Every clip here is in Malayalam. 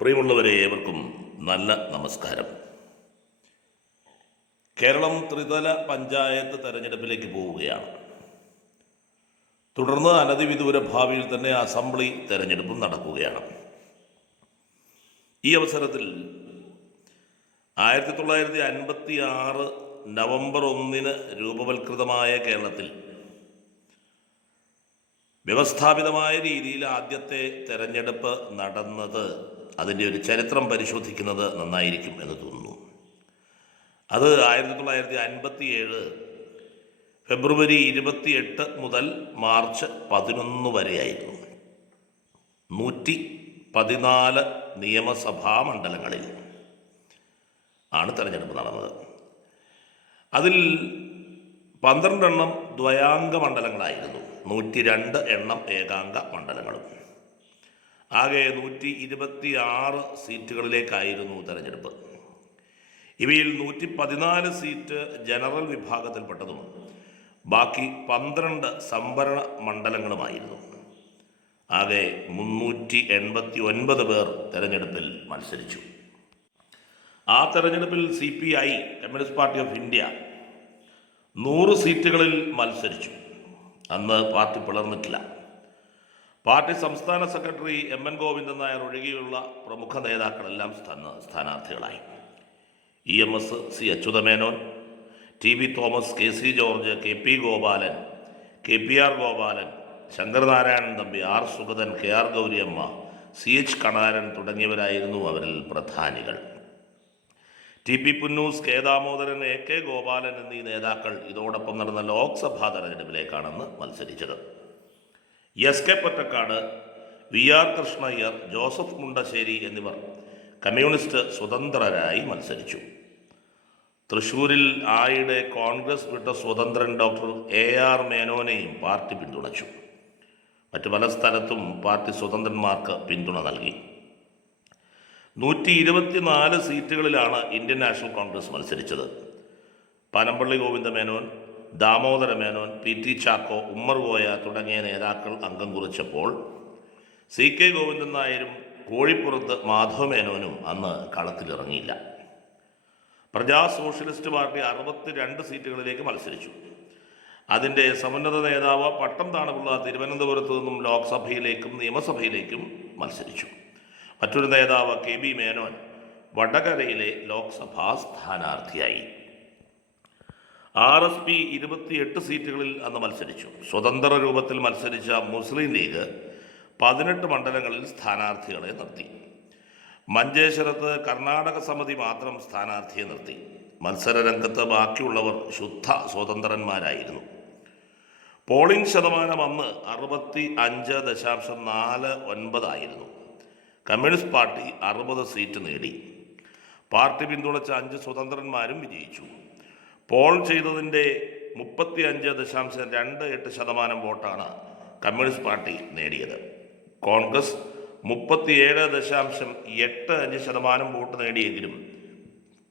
പ്രിയമുള്ളവരെ, ഏവർക്കും നല്ല നമസ്കാരം. കേരളം ത്രിതല പഞ്ചായത്ത് തെരഞ്ഞെടുപ്പിലേക്ക് പോവുകയാണ്. തുടർന്ന് അനധിവിദൂര ഭാവിയിൽ തന്നെ അസംബ്ലി തെരഞ്ഞെടുപ്പും നടക്കുകയാണ്. ഈ അവസരത്തിൽ 1956 നവംബർ 1 രൂപവൽകൃതമായ കേരളത്തിൽ വ്യവസ്ഥാപിതമായ രീതിയിൽ ആദ്യത്തെ തെരഞ്ഞെടുപ്പ് നടന്നത്, അതിൻ്റെ ഒരു ചരിത്രം പരിശോധിക്കുന്നത് നന്നായിരിക്കും എന്ന് തോന്നുന്നു. അത് 1957 ഫെബ്രുവരി 28 മുതൽ മാർച്ച് 11 വരെയായിരുന്നു. 114 നിയമസഭാ മണ്ഡലങ്ങളിൽ ആണ് തെരഞ്ഞെടുപ്പ് നടന്നത്. അതിൽ 12 എണ്ണം ദ്വയാംഗ മണ്ഡലങ്ങളായിരുന്നു, 102 എണ്ണം ഏകാംഗ മണ്ഡലങ്ങളും. ആകെ 126 സീറ്റുകളിലേക്കായിരുന്നു തെരഞ്ഞെടുപ്പ്. ഇവയിൽ 114 സീറ്റ് ജനറൽ വിഭാഗത്തിൽപ്പെട്ടതും ബാക്കി 12 സംവരണ മണ്ഡലങ്ങളുമായിരുന്നു. ആകെ 389 പേർ തെരഞ്ഞെടുപ്പിൽ മത്സരിച്ചു. ആ തെരഞ്ഞെടുപ്പിൽ CPI communist party of India 100 സീറ്റുകളിൽ മത്സരിച്ചു. അന്ന് പാർട്ടി പിളർന്നിട്ടില്ല. പാർട്ടി സംസ്ഥാന സെക്രട്ടറി MN ഗോവിന്ദൻ നായർ ഒഴികെയുള്ള പ്രമുഖ നേതാക്കളെല്ലാം സ്ഥാനാർത്ഥികളായി. EMS, C Achuthamenon, TB Thomas, KC George, KP Gopalan, KPR Gopalan, Sankaranarayanan Thampi, R Sugathan, KR Gouriamma, CH Kanaran തുടങ്ങിയവരായിരുന്നു അവരിൽ പ്രധാനികൾ. TP Punnoose, K Damodaran, AK Gopalan എന്നീ നേതാക്കൾ ഇതോടൊപ്പം നടന്ന ലോക്സഭാ തെരഞ്ഞെടുപ്പിലേക്കാണെന്ന് മത്സരിച്ചത്. SK Pottekkatt, VR Krishna Iyer, Joseph Mundassery എന്നിവർ കമ്മ്യൂണിസ്റ്റ് സ്വതന്ത്രരായി മത്സരിച്ചു. തൃശ്ശൂരിൽ ആയിടെ കോൺഗ്രസ് വിട്ട സ്വതന്ത്രൻ ഡോക്ടർ AR മേനോനെയും പാർട്ടി പിന്തുണച്ചു. മറ്റു പല സ്ഥലത്തും പാർട്ടി സ്വതന്ത്രന്മാർക്ക് പിന്തുണ നൽകി. 124 സീറ്റുകളിലാണ് ഇന്ത്യൻ നാഷണൽ കോൺഗ്രസ് മത്സരിച്ചത്. പനമ്പള്ളി ഗോവിന്ദ മേനോൻ, ദാമോദര മേനോൻ, PT ചാക്കോ, ഉമ്മർ കോയ തുടങ്ങിയ നേതാക്കൾ അംഗം കുറിച്ചപ്പോൾ CK ഗോവിന്ദൻ നായരും കോഴിപ്പുറത്ത് മാധവ മേനോനും അന്ന് കളത്തിലിറങ്ങിയില്ല. പ്രജാ സോഷ്യലിസ്റ്റ് പാർട്ടി 62 സീറ്റുകളിലേക്ക് മത്സരിച്ചു. അതിൻ്റെ സമുന്നത നേതാവ് പട്ടം താണുള്ള തിരുവനന്തപുരത്ത് നിന്നും ലോക്സഭയിലേക്കും നിയമസഭയിലേക്കും മത്സരിച്ചു. മറ്റൊരു നേതാവ് KB മേനോൻ വടകരയിലെ ലോക്സഭാ സ്ഥാനാർത്ഥിയായി. RSP 28 സീറ്റുകളിൽ അന്ന് മത്സരിച്ചു. സ്വതന്ത്ര രൂപത്തിൽ മത്സരിച്ച മുസ്ലിം ലീഗ് 18 മണ്ഡലങ്ങളിൽ സ്ഥാനാർത്ഥികളെ നിർത്തി. മഞ്ചേശ്വരത്ത് കർണാടക സമിതി മാത്രം സ്ഥാനാർത്ഥിയെ നിർത്തി. മത്സര രംഗത്ത് ബാക്കിയുള്ളവർ ശുദ്ധ സ്വതന്ത്രന്മാരായിരുന്നു. പോളിംഗ് ശതമാനം അന്ന് 65.49 ആയിരുന്നു. കമ്മ്യൂണിസ്റ്റ് പാർട്ടി 60 സീറ്റ് നേടി. പാർട്ടി പിന്തുണച്ച 5 സ്വതന്ത്രന്മാരും വിജയിച്ചു. പോൾ ചെയ്തതിൻ്റെ 35.28% വോട്ടാണ് കമ്മ്യൂണിസ്റ്റ് പാർട്ടി നേടിയത്. കോൺഗ്രസ് 37.85% വോട്ട് നേടിയെങ്കിലും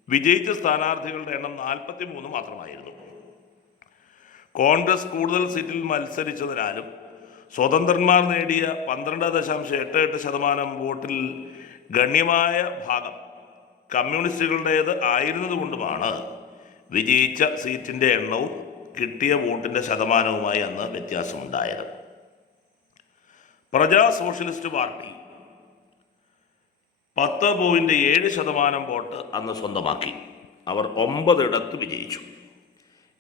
വിജയിച്ച സ്ഥാനാർത്ഥികളുടെ എണ്ണം 43 മാത്രമായിരുന്നു. കോൺഗ്രസ് കൂടുതൽ സീറ്റിൽ മത്സരിച്ചതിനാലും സ്വതന്ത്രന്മാർ നേടിയ 12.88% വോട്ടിൽ ഗണ്യമായ ഭാഗം കമ്മ്യൂണിസ്റ്റുകളുടേത് ആയിരുന്നതുകൊണ്ടുമാണ് വിജയിച്ച സീറ്റിൻ്റെ എണ്ണവും കിട്ടിയ വോട്ടിൻ്റെ ശതമാനവുമായി അന്ന് വ്യത്യാസമുണ്ടായത്. പ്രജാ സോഷ്യലിസ്റ്റ് പാർട്ടി 10.7% വോട്ട് അന്ന് സ്വന്തമാക്കി. അവർ 9 ഇടത്ത് വിജയിച്ചു.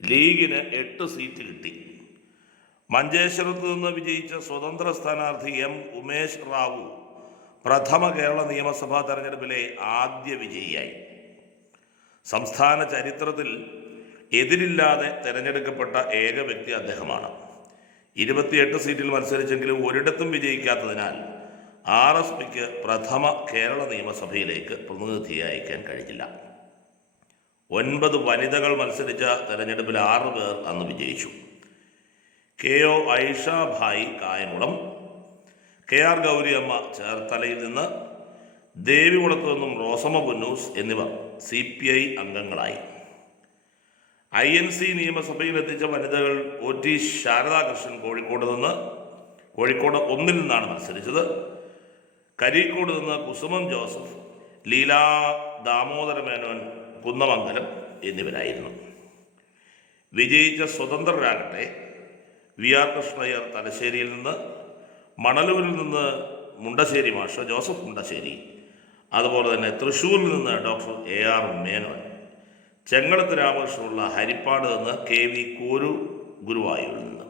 ലീഗിന് 8 സീറ്റ് കിട്ടി. മഞ്ചേശ്വരത്ത് നിന്ന് വിജയിച്ച സ്വതന്ത്ര സ്ഥാനാർത്ഥി M ഉമേഷ് റാവു പ്രഥമ കേരള നിയമസഭാ തെരഞ്ഞെടുപ്പിലെ ആദ്യ വിജയിയായി. സംസ്ഥാന ചരിത്രത്തിൽ എതിരില്ലാതെ തിരഞ്ഞെടുക്കപ്പെട്ട ഏക വ്യക്തി അദ്ദേഹമാണ്. 28 സീറ്റിൽ മത്സരിച്ചെങ്കിലും ഒരിടത്തും വിജയിക്കാത്തതിനാൽ RSPക്ക് പ്രഥമ കേരള നിയമസഭയിലേക്ക് പ്രതിനിധിയെ അയക്കാൻ കഴിഞ്ഞില്ല. 9 വനിതകൾ മത്സരിച്ച തെരഞ്ഞെടുപ്പിൽ 6 പേർ അന്ന് വിജയിച്ചു. KO ഐഷ ഭായ് കായംകുളം, KR ഗൗരിയമ്മ ചേർത്തലയിൽ നിന്ന്, ദേവികുളത്തു നിന്നും റോസമ്മ പുന്നൂസ് എന്നിവർ CPI അംഗങ്ങളായി. INC നിയമസഭയിൽ എത്തിച്ച വനിതകൾ OT ശാരദാകൃഷ്ണൻ കോഴിക്കോട് 1 നിന്നാണ് മത്സരിച്ചത്. കരിക്കോട് നിന്ന് കുസുമം ജോസഫ്, ലീലാ ദാമോദര മേനോൻ കുന്നമംഗലം എന്നിവരായിരുന്നു. വിജയിച്ച സ്വതന്ത്രരാകട്ടെ വി ആർ കൃഷ്ണയ്യർ തലശ്ശേരിയിൽ നിന്ന്, മണലൂരിൽ നിന്ന് മുണ്ടശ്ശേരി മാഷ് ജോസഫ് മുണ്ടശ്ശേരി, അതുപോലെ തന്നെ തൃശ്ശൂരിൽ നിന്ന് doctor A R Menon, ചെങ്ങളത്ത് രാമകൃഷ്ണനുള്ള Harippad നിന്ന് കെ വി കോരു ഗുരുവായൂരിൽ നിന്ന്.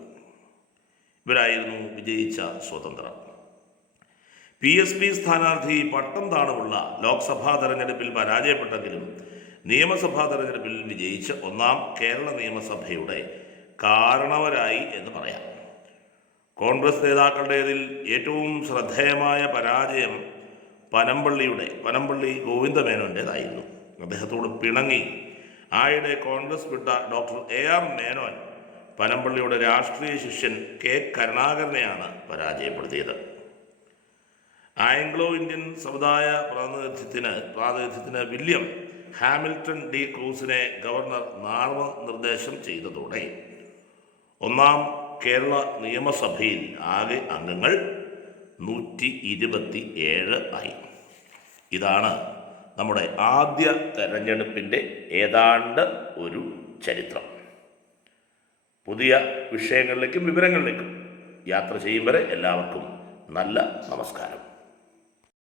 ഇവരായിരുന്നു വിജയിച്ച സ്വതന്ത്രർ. PSP സ്ഥാനാർത്ഥി പട്ടം താണുള്ള ലോക്സഭാ തെരഞ്ഞെടുപ്പിൽ പരാജയപ്പെട്ടെങ്കിലും നിയമസഭാ തെരഞ്ഞെടുപ്പിൽ വിജയിച്ച് ഒന്നാം കേരള നിയമസഭയുടെ കാരണവരായി എന്ന് പറയാം. കോൺഗ്രസ് നേതാക്കളുടേതിൽ ഏറ്റവും ശ്രദ്ധേയമായ പരാജയം പനമ്പള്ളി ഗോവിന്ദമേനോൻ്റേതായിരുന്നു. അദ്ദേഹത്തോട് പിണങ്ങി ആയിടെ കോൺഗ്രസ് വിട്ട ഡോക്ടർ എ ആർ മേനോൻ പനമ്പള്ളിയുടെ രാഷ്ട്രീയ ശിഷ്യൻ കെ കരുണാകരനെയാണ് പരാജയപ്പെടുത്തിയത്. ആംഗ്ലോ ഇന്ത്യൻ സമുദായ പ്രാതിനിധ്യത്തിന് വില്യം ഹാമിൽട്ടൺ ഡി ക്രൂസിനെ ഗവർണർ നാമനിർദ്ദേശം ചെയ്തതോടെ ഒന്നാം കേരള നിയമസഭയിൽ ആകെ അംഗങ്ങൾ 127 ആയി. ഇതാണ് നമ്മുടെ ആദ്യ തെരഞ്ഞെടുപ്പിൻ്റെ ഏതാണ്ട് ഒരു ചരിത്രം. പുതിയ വിഷയങ്ങളിലേക്കും വിവരങ്ങളിലേക്കും യാത്ര ചെയ്യും വരെ എല്ലാവർക്കും നല്ല നമസ്കാരം.